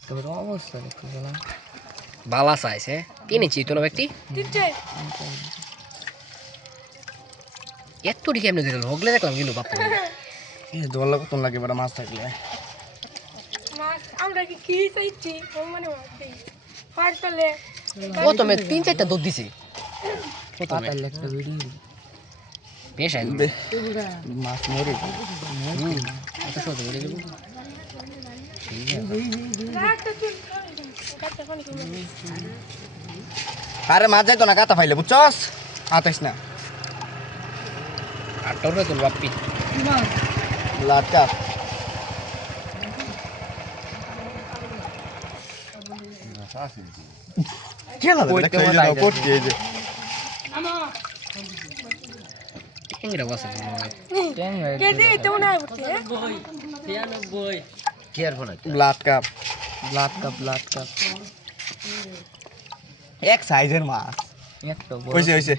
তোর অবস্থা দেখতেছ না বালা চাইছে কিনেছি তোর ব্যক্তি এত টিকে এমনি দিল হগলে দেখলাম কিন্তু বাপ এই দোলা কত লাগে বড় মাছ থাকলে মাছ আমরা কি চাইছি ও মানে পার পেলে প্রথমে 3-4টা দুধ দিছি পাতার লেখা ভিডিও বেশ আইল মাছ মরে এত শত করে দেব আরে মাছ যাইতো না কাটা ফাইলে বুঝছস আতাইস না আর তোর তোর বাপ্পি লাটকা কেলা কইতে মজা আইছে পড়তে এই যে টেংরা বসে কেজি তেমন না বুঝতে ব্লাড কাপ ব্লাড কাপ এক সাইজের মাছ একটা হইছে হইছে